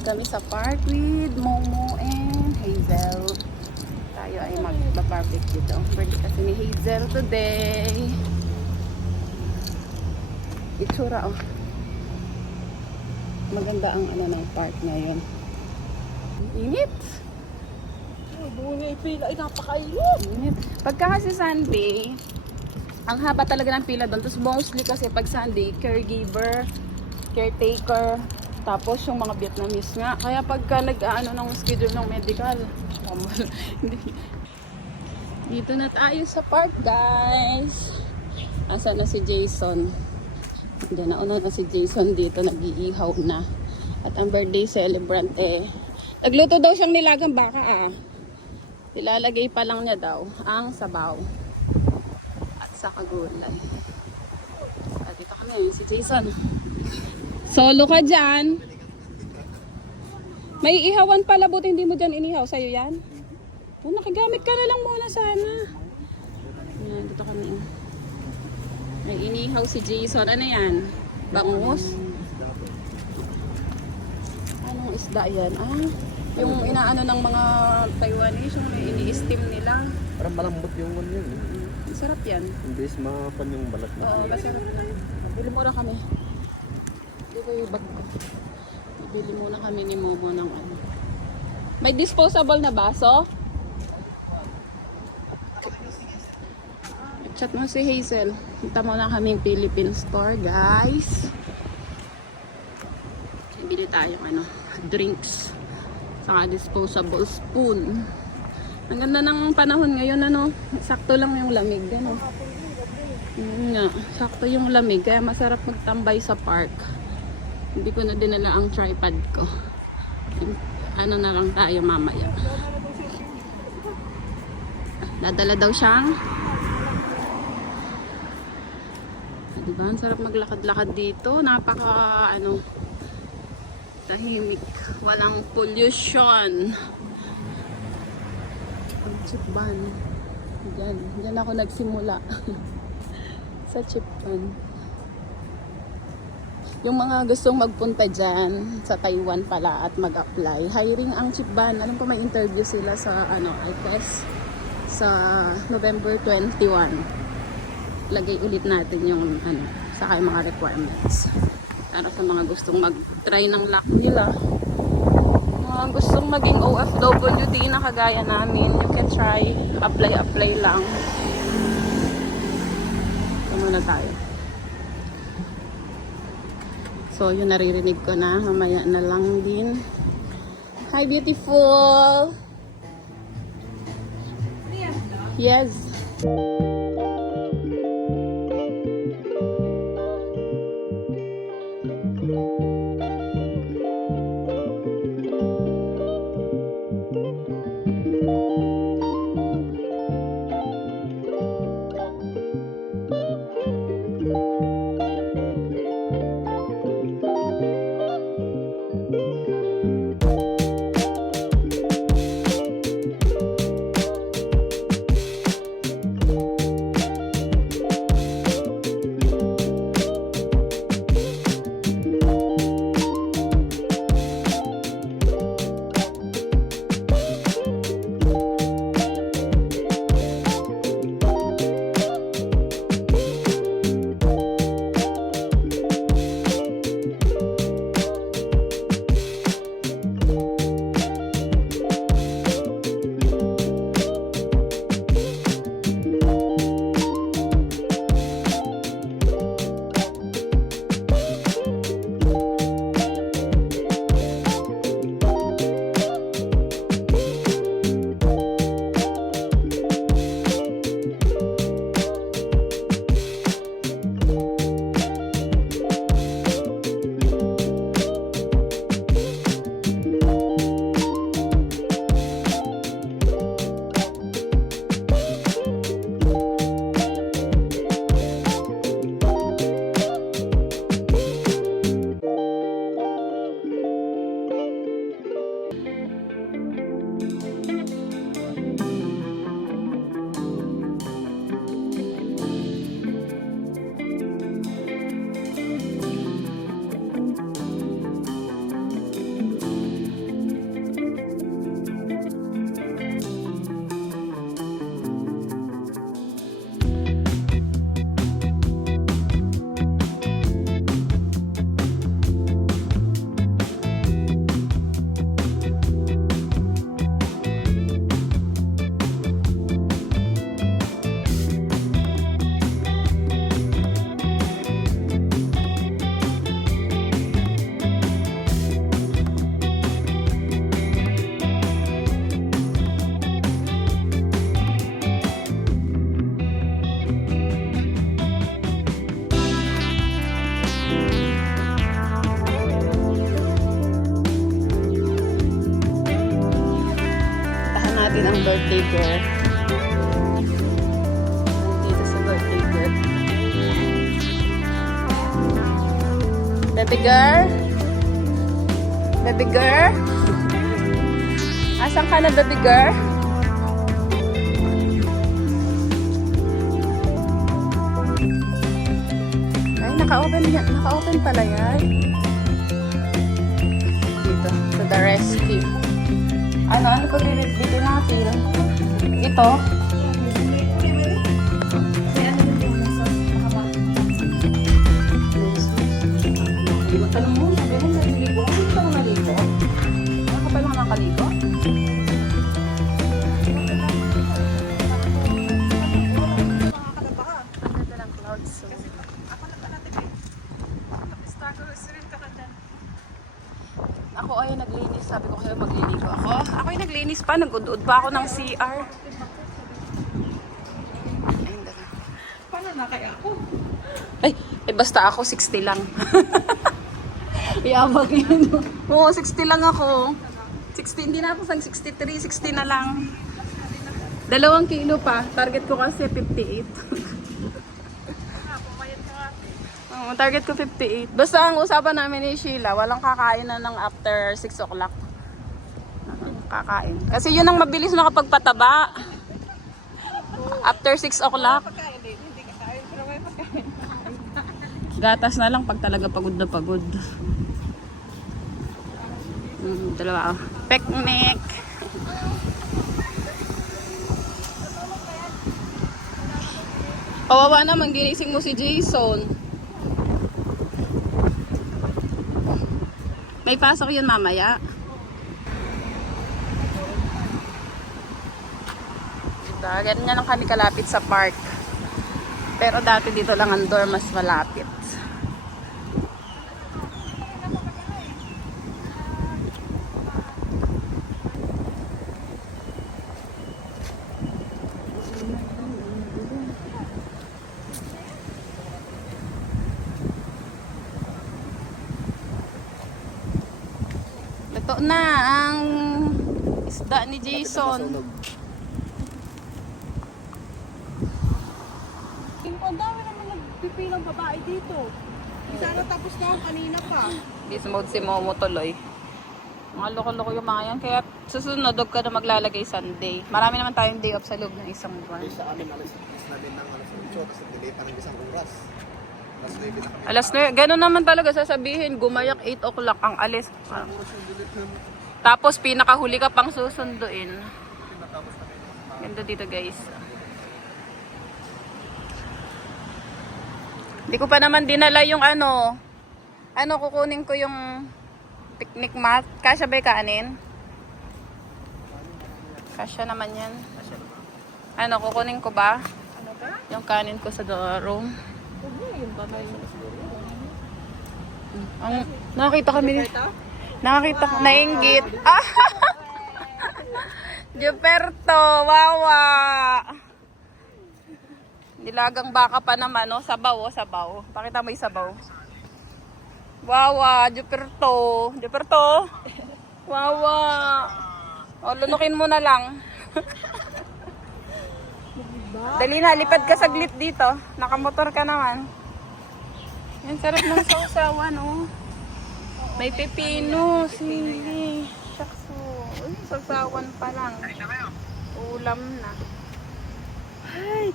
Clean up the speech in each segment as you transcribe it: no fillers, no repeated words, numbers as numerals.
kami sa park with Momo and Hazel. Tayo ay mag-barbecue daw. Birthday kasi ni Hazel today. Itsura oh. Maganda ang ano ng park ngayon. Init. Buo na ipila ay napakainit. Init. Pagka kasi Sunday, ang haba talaga ng pila doon. Tapos mostly kasi pag Sunday, caregiver, caretaker, tapos yung mga Vietnamese nga. Kaya pagka nag-ano ng schedule ng medical, dito na tayo sa park, guys. Asa na si Jason? Diyan na una na si Jason dito, nag-iihaw na. At ang birthday celebrant nagluto daw siyang nilagang baka Nilalagay pa lang niya daw ang sabaw at saka gulay. Dito kami, si Jason. Solo ka dyan. May ihawan pala, buti hindi mo dyan inihaw. Sa'yo yan? Nakigamit ka na lang muna sana. Yan, dito kami. May inihaw si Jason. Ano yan? Bangus? Anong isda yan? Yung inaano ng mga Taiwanese, yung ini-steam nila. Parang malambot yung one yun. Masarap yan. Imbes mapan yung balat. Oo, masarap yan. Bili muna kami. Di ba yung bag ko? Bili muna kami ni Momo ng ano. May disposable na baso? Chat mo si Hazel. Punta muna kaming Philippine store, guys. Bili tayong ano, drinks. Saka disposable spoon. Ang ganda ng panahon ngayon, ano. Sakto lang yung lamig, ano. Nga, sakto yung lamig. Kaya masarap magtambay sa park. Hindi ko na dinala ang tripod ko. Ano na lang tayo mamaya. Dadala daw siyang diba? Ang sarap maglakad-lakad dito. Napaka ano, tahimik. Walang pollution. Ang Chipban. Diyan ako nagsimula. Sa Chipban. Yung mga gustong magpunta dyan sa Taiwan pala at mag-apply, hiring ang Chipban. Alam ko may interview sila sa ano, I guess sa November 21. Lagay ulit natin yung ano, saka yung mga requirements. Para sa mga gustong mag-try ng luck nila. Mga gustong maging OFWD na kagaya namin, you can try, apply lang. Ito muna tayo. So, yun naririnig ko na. Mamaya na lang din. Hi, beautiful! Yes. girl. Dito sa birthday girl. Baby girl? Baby girl? Asan ka na, baby girl? Ay, naka-open pala yan. Dito, to the rescue. Ano pa dito natin? Ito. Tanong mo, sabi mo, naliligo. Ano ito mo naligo? Ano ka pa lang nakaligo? Ang ganda ng clouds. So. Ako ay naglinis. Sabi ko kayo magliligo ako. Ako ay naglinis pa. Nag-ud-ud pa ako ng CR. Ayun dala. Paano na kaya ako? Ay, basta ako 60 lang. Iyabag yun. Oo, 60 lang ako. 60, hindi na ako sang 63, 60 na lang. 2 kilo pa. Target ko kasi 58. Oo, target ko 58. Basta ang usapan namin ni Sheila, walang kakain na ng after 6 o'clock. Kakain. Kasi yun ang mabilis nakapagpataba. After 6 o'clock. Hindi kakain, pero may pagkain. Gatas na lang pag talaga pagod na pagod. Dalawa. Picnic. Kawawa naman, ginising mo si Jason. May pasok yun mamaya. Ganyan lang kami kalapit sa park. Pero dati dito lang ang door mas malapit. Ito na ang isda ni Jason. Ang dami naman nagpipilang babae dito. Hindi sana tapos na ako kanina pa. Beast mode si Momo tuloy. Mga loko-loko yung mga yan. Kaya susunod huwag ka na maglalagay Sunday. Marami naman tayong day off sa loob ng isang buwan. Sa amin alas namin ng alas 8 kasi delay pa ng isang oras. Alas 9 na kami. Alas na, gano'n naman talaga sasabihin. Gumayak 8 o'clock ang alis. Tapos pinakahuli ka pang susunduin. Ganda dito guys. Hindi ko pa naman dinala yung ano, kukunin ko yung picnic mat. Kasya ba yung kanin? Kasya naman yan. Kukunin ko ba? Ano ba? Yung kanin ko sa room. Huwag yun ba may Nakakita kami. Ito? Nakakita ko. Nainggit. Ah! Gilberto, wawa. Nilagang baka pa naman, no? Sabaw, sabaw. Pakita mo yung sabaw. Wawa, Gilberto. Gilberto. Wawa. O, lunukin mo na lang. Dali na, lipad ka saglit dito. Nakamotor ka naman. Yan, sarap ng sausawan, no? May pepino, sili. Sakso. Uy, sausawan pa lang. Ulam na. Ay,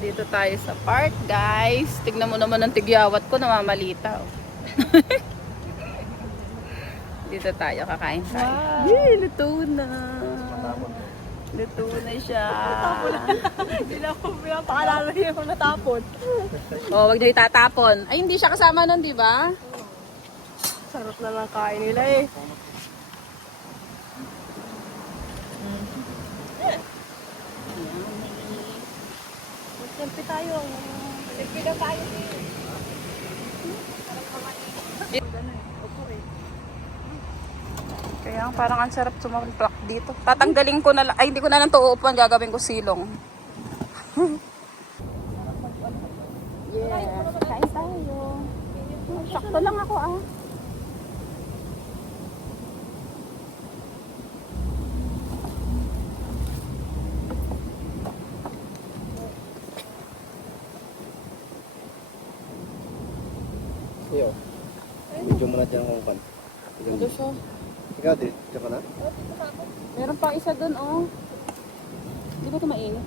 dito tayo sa park, guys. Tignan mo naman ang tigyawat ko, namamalita. Oh. Dito tayo, kakain tayo. Wow. Yay, luto na. Luto na siya. Hindi na ako pinapakalala niya kung natapon. Oh, wag niyo itatapon. Ay, hindi siya kasama nun, di ba? Sarap na lang kain nila eh. Selfie tayo. Selfie na tayo eh. Kaya parang ang sarap sumamplak dito. Tatanggalin ko na lang. Ay, hindi ko na lang ito uupuan. Gagawin ko silong. Yes. Kain tayo. Sakto lang ako ah. Iyo. Medyo mo na dyan kung pan. Ito siya. Ikaw, dito ka na? Meron pa isa dun, oh. Hindi ba ito mainit?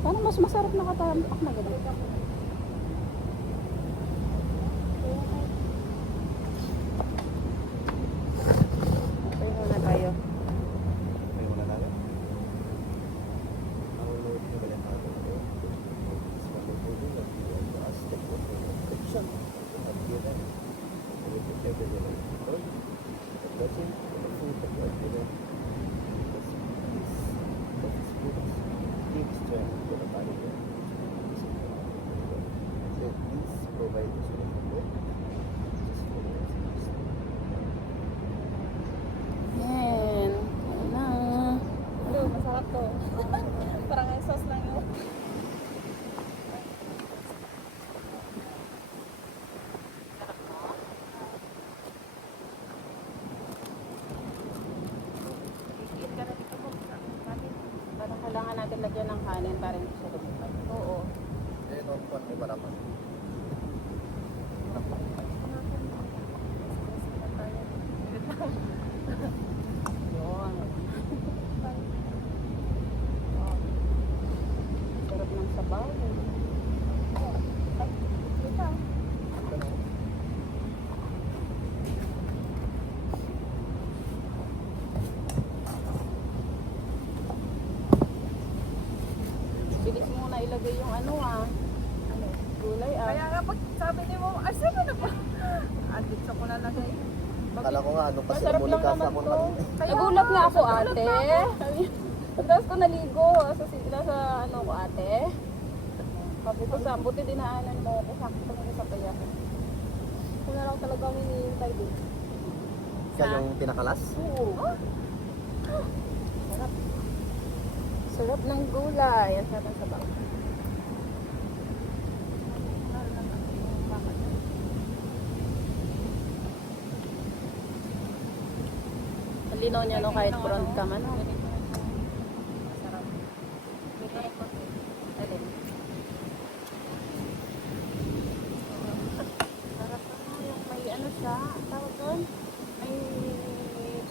Parang mas masarap na katapak na gano'n. Okay muna tayo. May muna namin. Download nyo ba yan? Yan. Ayan na. Masarap to. Parang ang sauce lang yun. Parang kailangan natin lagyan ng kanin para hindi siya lumipad. Oo. Eh, no, pan mo ba naman? Yun. Sarap ng sabaw. Bilis mo na ilagay yung ano gulay Kaya nga pag sabi ni mo, ay sino na ba? Dito ko na lagay. Akala ko nga, ano kasi Masarap umuli lang ka naman sa to. kanina. Nagulat nga ako, ate. Pagdaas ko naligo sa ano ko, ate. Sabi ko sa buti dinaanan mo ako. Sakto na sa paya ko. Kung na lang talaga kami hinihintay din. Siya yung pinakalas? Oo. Sarap. Sarap ng gulay. Ang sarap ng sabaw. Ang linaw niya no kahit front cam ano. Masarap. Alin? Sarap na yung may ano siya. Ang tawag doon? May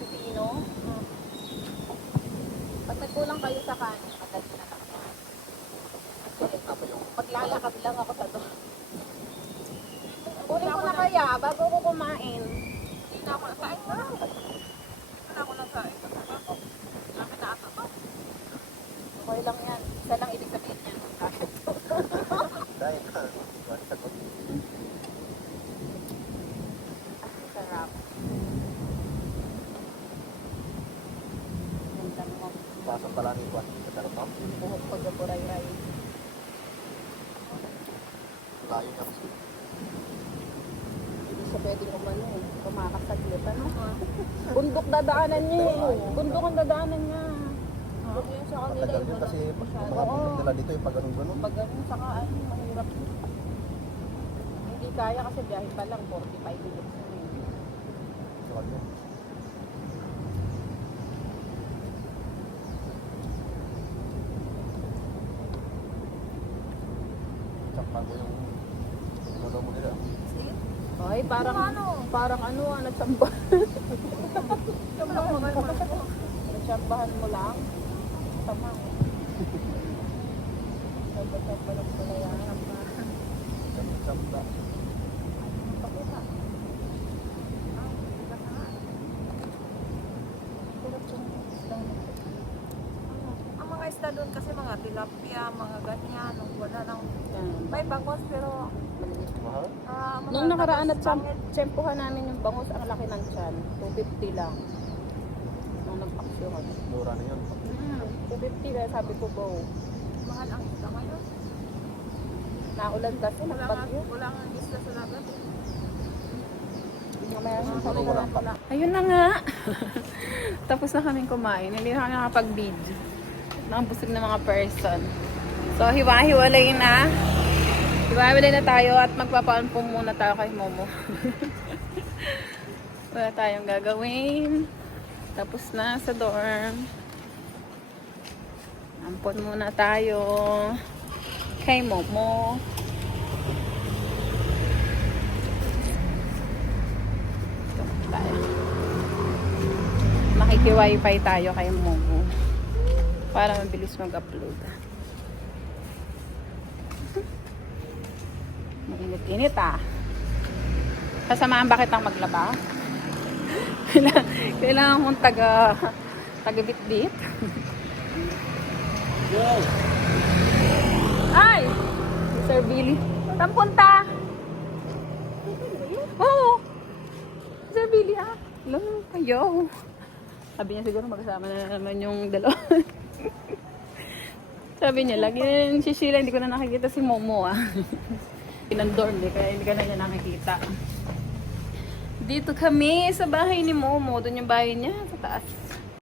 pipino. Pag nagkulang kayo sa kanin, madali na lang. Kasi maglalakad lang ako sa doon. Kunin ko na kaya bago ko kumain. Hindi na ako nasain na. Wala ako nasain. Namin na ata to. Okay lang yan. Isa lang ibig sabihin yan. Dahil na, wala sagot. Sarap. Ganda mo. Pasok pala ni Juan. Katarap mo. Buhok pagkaburay-ray. Layo niya kasi. Hindi siya pwedeng umano eh. Kumakasaglit ano. Bundok dadaanan niya eh. Bundok ang dadaanan niya. Huwag yun sa kanila. Matagal yun kasi yung mga bundok nila dito yung pag ganun-ganun. Pag ganun saka ano, mahirap. Hindi kaya kasi biyahe pa lang 45 minutes na yun. Saka yun. Tsaka mo yung lolo mo nila. Ay, parang ano, natsambahan. Natsambahan mo lang. Tama. Tsamba lang pala yan. Tsamba. Pakita. Ang mga isda doon kasi mga tilapia, mga ganyan, wala lang. Yan. May bangos pero Mahal? mga Nung nakaraan at pangit. tsempuhan namin yung bangus, ang laki ng tiyan. 250 lang. Nung nag-aksyon. Mura na yun. 250 lang sabi ko, go. Mahal ang isda ngayon. Naulan kasi, nagbagyo. Wala nga isda sa lagat. Mamaya yung Siguro walang pa. Ayun na nga. Tapos na kaming kumain. Hindi na kami nakapag-video. Nakabusog na mga person. So, hiwa-hiwalay na. Hiwa-hiwalay na tayo at magpapaampong muna tayo kay Momo. Wala tayong gagawin. Tapos na sa dorm. Ampon muna tayo kay Momo. Maki-wifi tayo kay Momo. Para mabilis mag-upload. Mainit-init ah. Kasamaan ba kitang maglaba? Kailangan mong taga-bit-bit. Ay! Sir Billy. Saan punta? Oo. Sir Billy ah. Hello, kayo. Sabi niya siguro magsama na naman yung dalawa. Sabi niya, lagi na si Sheila, hindi ko na nakikita si Momo ah. Pinandorm eh, kaya hindi ka na niya nakikita. Dito kami sa bahay ni Momo. Doon yung bahay niya, sa taas.